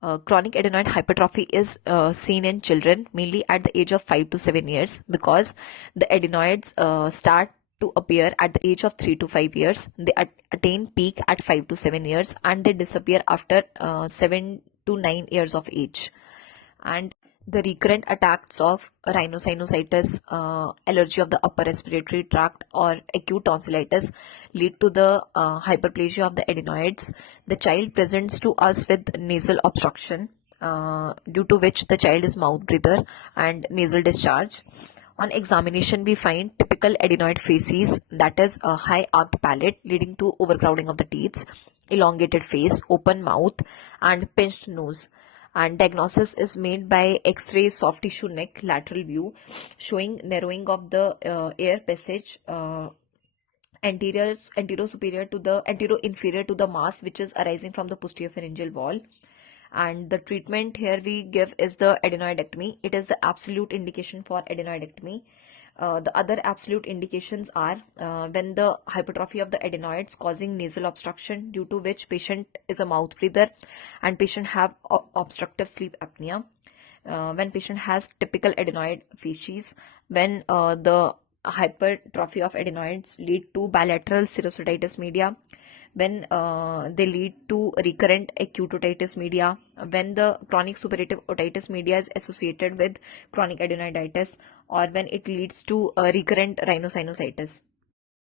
Chronic adenoid hypertrophy is seen in children mainly at the age of 5 to 7 years, because the adenoids start to appear at the age of 3 to 5 years. They attain peak at 5 to 7 years, and they disappear after 7 to 9 years of age. And the recurrent attacks of rhinosinusitis, allergy of the upper respiratory tract, or acute tonsillitis lead to the hyperplasia of the adenoids. The child presents to us with nasal obstruction, due to which the child is mouth breather and nasal discharge. On examination, we find typical adenoid facies, that is a high arched palate leading to overcrowding of the teeth, elongated face, open mouth, and pinched nose. And diagnosis is made by X-ray soft tissue neck lateral view, showing narrowing of the air passage, anterior inferior to the mass which is arising from the posterior pharyngeal wall. And the treatment here we give is the adenoidectomy. It is the absolute indication for adenoidectomy. The other absolute indications are when the hypertrophy of the adenoids causing nasal obstruction, due to which patient is a mouth breather and patient have obstructive sleep apnea. When patient has typical adenoid facies, when the hypertrophy of adenoids lead to bilateral serositis media, when they lead to recurrent acute otitis media, when the chronic suppurative otitis media is associated with chronic adenoiditis, or when it leads to recurrent rhinosinusitis.